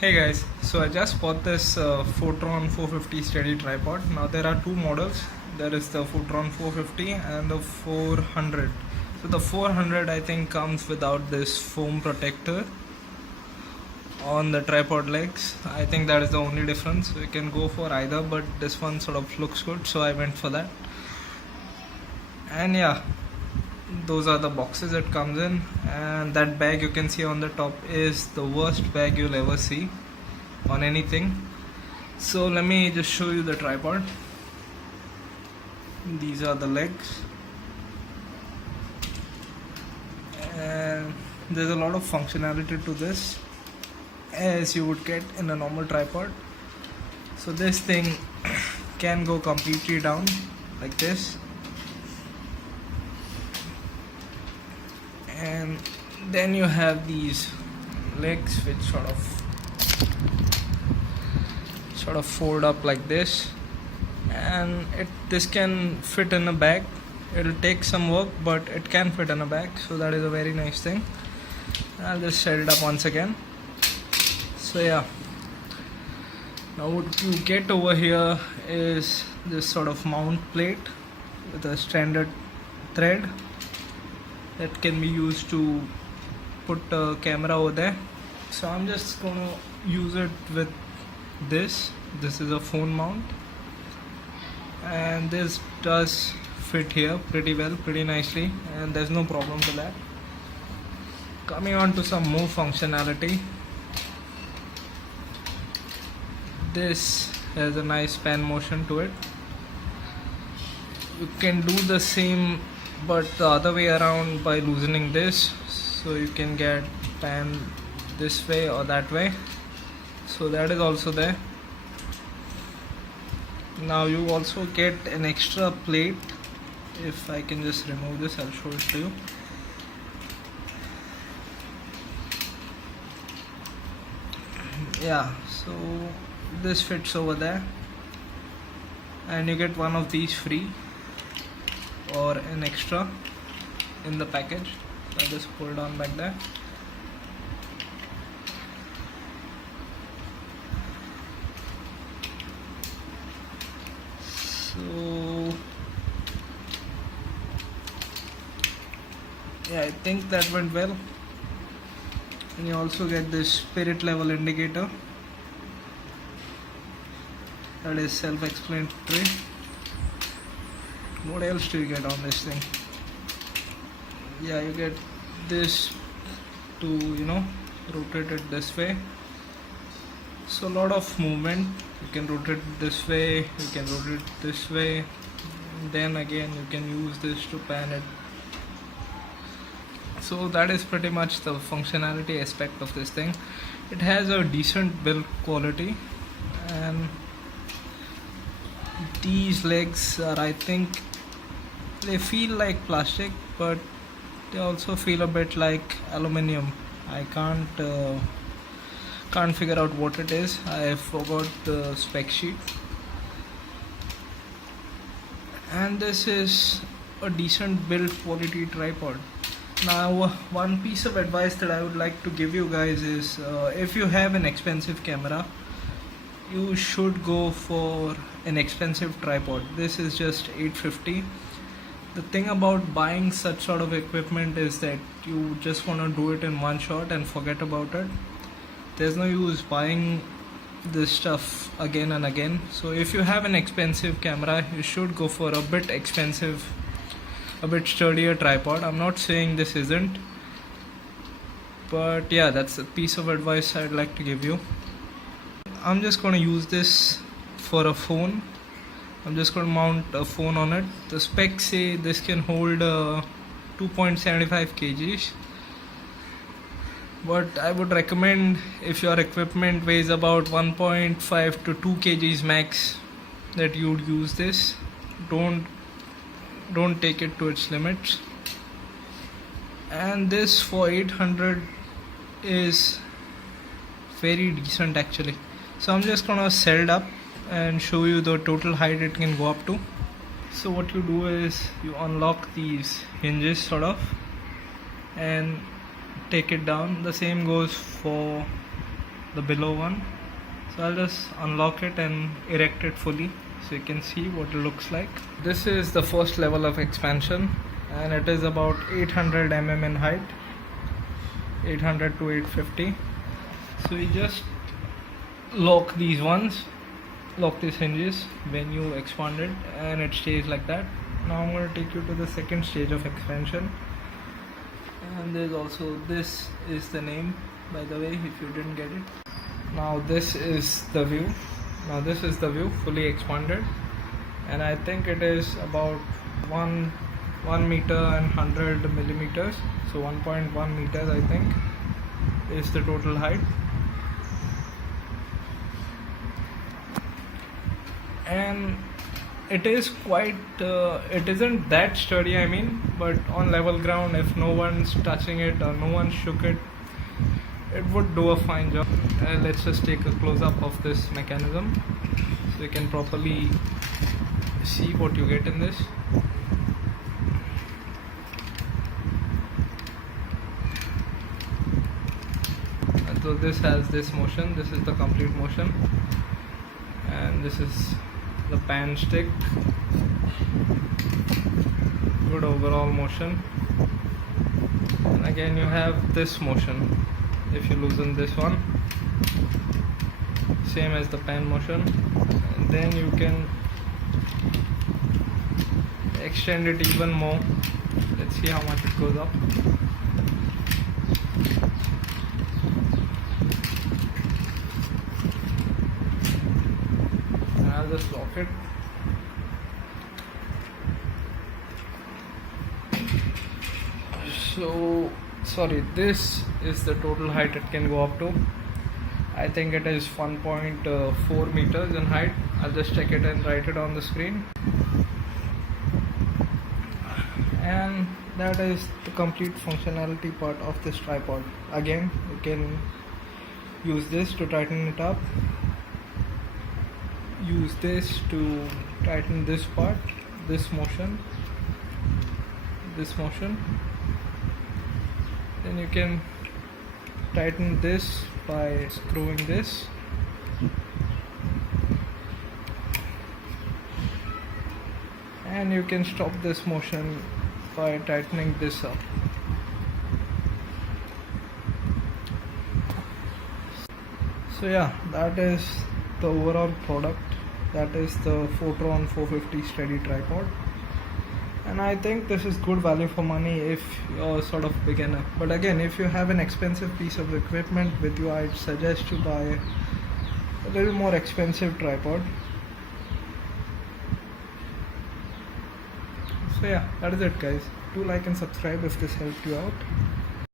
Hey guys, so I just bought this Photron 450 steady tripod. Now there are two models. There is the Photron 450 and the 400. So the 400 I think comes without this foam protector on the tripod legs. I think that is the only difference. You can go for either, but this one sort of looks good, so I went for that. And yeah, those are the boxes it comes in, and that bag you can see on the top is the worst bag you'll ever see on anything. So let me just show you the tripod. These are the legs, and there's a lot of functionality to this as you would get in a normal tripod. So this thing can go completely down like this, and then you have these legs which sort of fold up like this, and this can fit in a bag. It'll take some work, but it can fit in a bag, so that is a very nice thing. I'll just set it up once again. So yeah, now what you get over here is this sort of mount plate with a standard thread that can be used to put a camera over there. So I'm just gonna use it with this. This is a phone mount, and this does fit here pretty well, pretty nicely, and there's no problem with that. Coming on to some more functionality, this has a nice pan motion to it. You can do the same but the other way around by loosening this, so you can get pan this way or that way, so that is also there. Now you also get an extra plate. If I can just remove this, I'll show it to you. Yeah, so this fits over there, and you get one of these free or an extra in the package. So I just pull down back there. So yeah, I think that went well. And you also get this spirit level indicator. That is self-explanatory. What else do you get on this thing? Yeah, you get this to rotate it this way. So a lot of movement. You can rotate it this way, you can rotate it this way, then again you can use this to pan it. So that is pretty much the functionality aspect of this thing. It has a decent build quality, and these legs are, I think, they feel like plastic, but they also feel a bit like aluminium. I can't figure out what it is. I forgot the spec sheet. And this is a decent build quality tripod. Now one piece of advice that I would like to give you guys is, if you have an expensive camera, you should go for an expensive tripod. This is just $850. The thing about buying such sort of equipment is that you just want to do it in one shot and forget about it. There's no use buying this stuff again and again. So if you have an expensive camera, you should go for a bit expensive, a bit sturdier tripod. I'm not saying this isn't, but yeah, that's a piece of advice I'd like to give you. I'm just going to use this for a phone. I'm just going to mount a phone on it. The specs say this can hold 2.75 kgs. But I would recommend, if your equipment weighs about 1.5 to 2 kgs max, that you would use this. Don't take it to its limits. And this for 800 is very decent actually. So I'm just gonna set it up and show you the total height it can go up to. So what you do is you unlock these hinges sort of, and take it down. The same goes for the below one. So I'll just unlock it and erect it fully so you can see what it looks like. This is the first level of expansion and it is about 800 mm in height, 800 to 850. So you just lock these ones, lock these hinges when you expand it, and it stays like that. Now I'm going to take you to the second stage of expansion, and there's also, this is the name by the way if you didn't get it. Now this is the view. Now this is the view fully expanded, and I think it is about 1 meter and 100 millimeters, so 1.1 meters I think is the total height. And it is quite it isn't that sturdy, I mean, but on level ground, if no one's touching it or no one shook it, it would do a fine job. Let's just take a close-up of this mechanism so you can properly see what you get in this. And so this has this motion, this is the complete motion, and this is the pan stick. Good overall motion. And again you have this motion. If you loosen this one, same as the pan motion, and then you can extend it even more. Let's see how much it goes up. And I'll just lock it. So sorry, this is the total height it can go up to. I think it is 1.4 meters in height. I'll just check it and write it on the screen. And that is the complete functionality part of this tripod. Again, you can use this to tighten it up, use this to tighten this part, this motion, then you can tighten this by screwing this, and you can stop this motion by tightening this up. So yeah, that is the overall product. That is the Photron 450 steady tripod, and I think this is good value for money if you're sort of beginner. But again, if you have an expensive piece of equipment with you, I'd suggest you buy a little more expensive tripod. So yeah, that is it guys. Do like and subscribe if this helped you out.